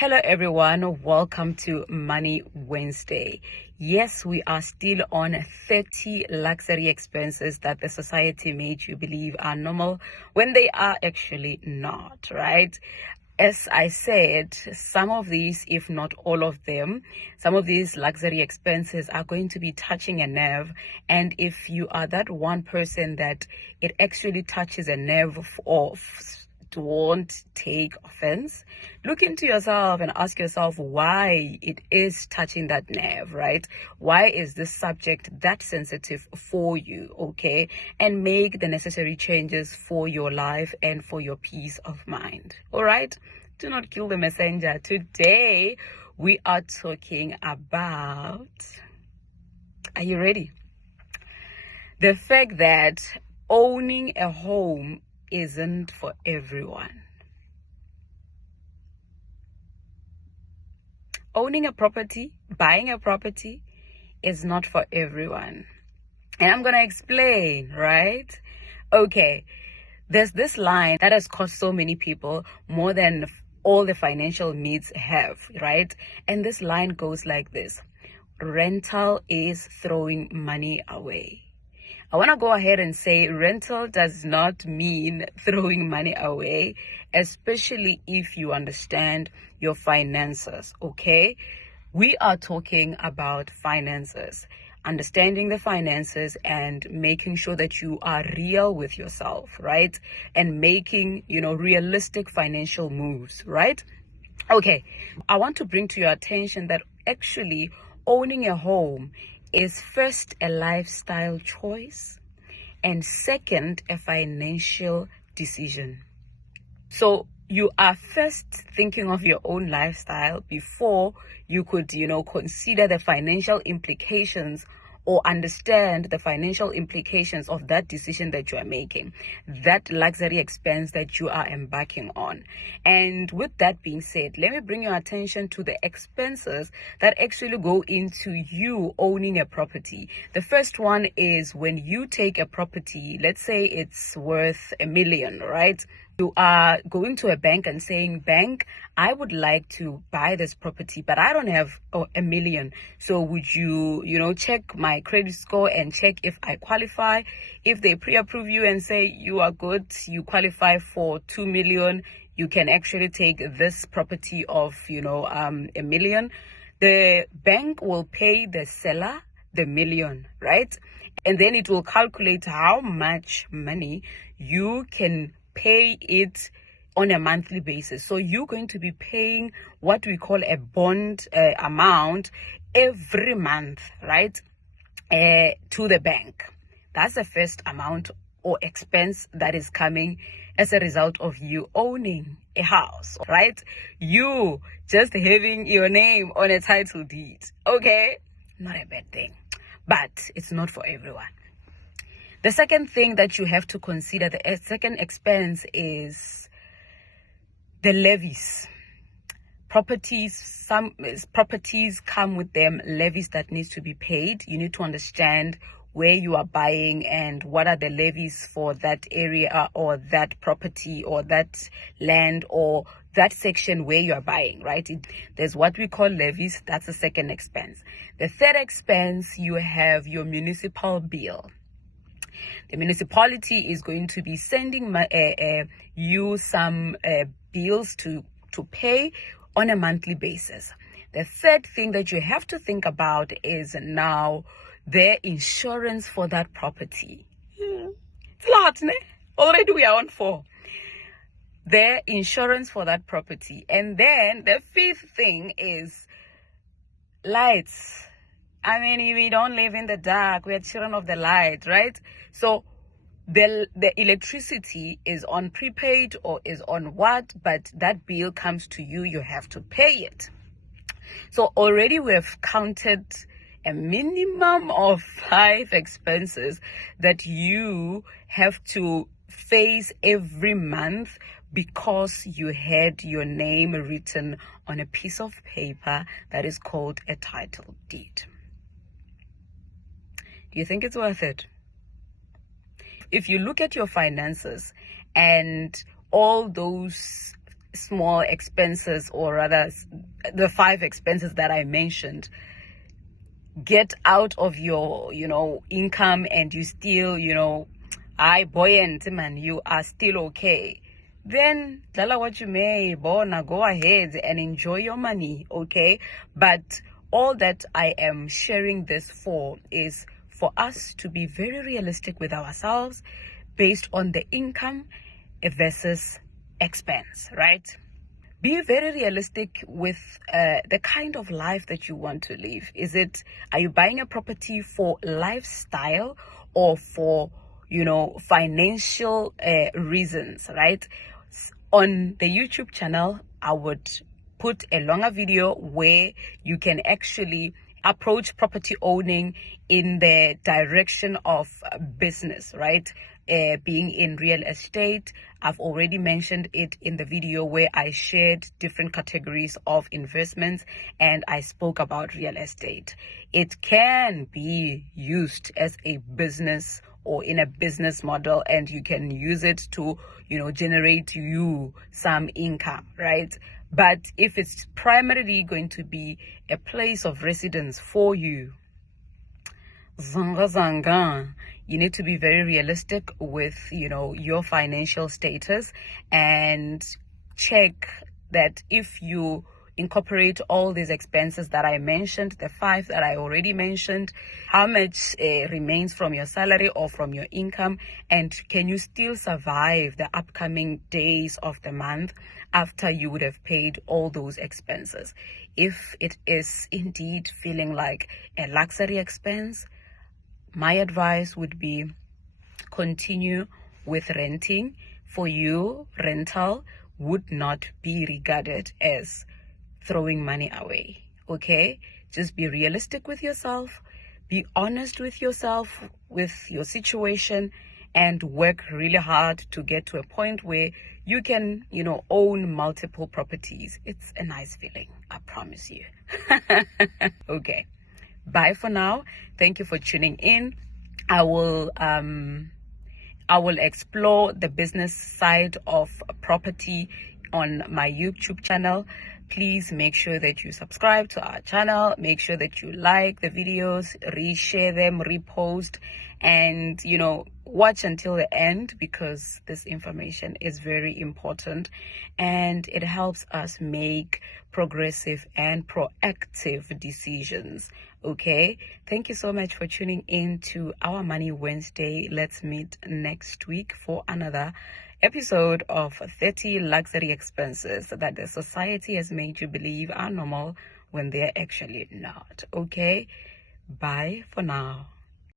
Hello everyone, welcome to Money Wednesday. Yes, we are still on 30 luxury expenses that the society made you believe are normal when they are actually not, right? As I said, some of these, if not all of them, some of these luxury expenses are going to be touching a nerve. And if you are that one person that it actually touches a nerve won't take offense, look into yourself and ask yourself why it is touching that nerve, right? Why is this subject that sensitive for you? Okay, and make the necessary changes for your life and for your peace of mind. All right, do not kill the messenger. Today we are talking about, are you ready? The fact that owning a home isn't for everyone. Owning a property, buying a property is not for everyone. And I'm going to explain, right? Okay, there's this line that has cost so many people more than all the financial needs have, right? And this line goes like this: rental is throwing money away. I want to go ahead and say rental does not mean throwing money away, especially if you understand your finances, okay? We are talking about finances, understanding the finances and making sure that you are real with yourself, right? And making, realistic financial moves, right? Okay, I want to bring to your attention that actually owning a home is first a lifestyle choice and second a financial decision. So you are first thinking of your own lifestyle before you could, consider the financial implications or understand the financial implications of that decision that you are making, that luxury expense that you are embarking on. And with that being said, let me bring your attention to the expenses that actually go into you owning a property. The first one is when you take a property, let's say it's worth $1 million, right? You are going to a bank and saying, bank, I would like to buy this property, but I don't have $1 million. So would you, check my credit score and check if I qualify? If they pre-approve you and say you are good, you qualify for 2 million, you can actually take this property of, $1 million. The bank will pay the seller the million, right? And then it will calculate how much money you can pay it on a monthly basis. So you're going to be paying what we call a bond amount every month, right? To the bank. That's the first amount or expense that is coming as a result of you owning a house, right? You just having your name on a title deed. Okay, not a bad thing, but it's not for everyone. The second thing that you have to consider, the second expense, is the levies. Some properties come with them levies that needs to be paid. You need to understand where you are buying and what are the levies for that area or that property or that land or that section where you are buying, right? There's what we call levies. That's the second expense. The third expense, you have your municipal bill. The municipality is going to be sending you some bills to pay on a monthly basis. The third thing that you have to think about is now their insurance for that property. It's a lot, ne? Already we are on 4. Their insurance for that property. And then the fifth thing is lights. I mean, we don't live in the dark. We are children of the light, right? So the electricity is on prepaid or is on what, but that bill comes to you, you have to pay it. So already we have counted a minimum of 5 expenses that you have to face every month because you had your name written on a piece of paper that is called a title deed. Do you think it's worth it? If you look at your finances and all those small expenses, or rather the 5 expenses that I mentioned, get out of your, income, and you still, I buoyant man, you are still okay, then tell what you may, bona, go ahead and enjoy your money, okay? But all that I am sharing this for is for us to be very realistic with ourselves based on the income versus expense, right? Be very realistic with the kind of life that you want to live. Are you buying a property for lifestyle or for, financial reasons, right? On the YouTube channel, I would put a longer video where you can actually approach property owning in the direction of business, right? Being in real estate. I've already mentioned it in the video where I shared different categories of investments and I spoke about real estate. It can be used as a business or in a business model, and you can use it to, generate you some income, right? But if it's primarily going to be a place of residence for you, zanga, you need to be very realistic with, your financial status, and check that if you incorporate all these expenses that I mentioned, the 5 that I already mentioned, how much remains from your salary or from your income, and can you still survive the upcoming days of the month after you would have paid all those expenses. If it is indeed feeling like a luxury expense, my advice would be continue with renting. For you, rental would not be regarded as throwing money away, okay? Just be realistic with yourself, be honest with yourself, with your situation, and work really hard to get to a point where you can, own multiple properties. It's a nice feeling, I promise you. Okay. Bye for now. Thank you for tuning in. I will explore the business side of property on my YouTube channel. Please make sure that you subscribe to our channel. Make sure that you like the videos, reshare them, repost, and watch until the end, because this information is very important and it helps us make progressive and proactive decisions. Okay, thank you so much for tuning in to our Money Wednesday. Let's meet next week for another episode of 30 luxury expenses that the society has made you believe are normal when they're actually not. Okay, bye for now.